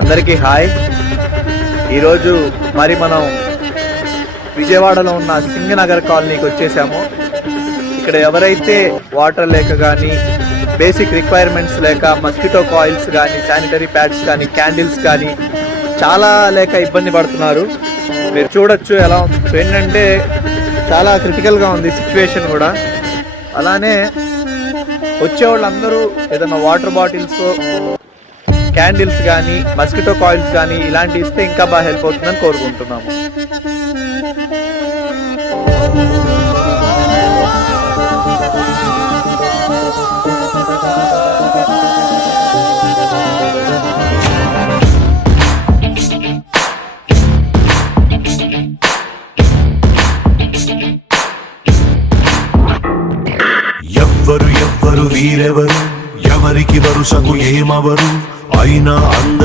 అందరికీ హాయ్. ఈరోజు మరి మనం విజయవాడలో ఉన్న సింగనగర్ కాలనీకి వచ్చేసాము. ఇక్కడ ఎవరైతే వాటర్ లేక కానీ, బేసిక్ రిక్వైర్మెంట్స్ లేక, మస్కిటో కాయిల్స్ కానీ, శానిటరీ ప్యాడ్స్ కానీ, క్యాండిల్స్ కానీ చాలా లేక ఇబ్బంది పడుతున్నారు. మీరు చూడొచ్చు ఎలా ఏంటంటే చాలా క్రిటికల్గా ఉంది సిచ్యువేషన్ కూడా. అలానే వచ్చేవాళ్ళందరూ ఏదైనా వాటర్ బాటిల్స్, క్యాండిల్స్ కానీ, మస్కిటో కాయిల్స్ కానీ ఇలాంటివి ఇస్తే ఇంకా బాగా హెల్ప్ అవుతుందని కోరుకుంటున్నాము. ఎవ్వరు వీరెవరు, ఎవరికి వరుసకు ఏమవరు అయినా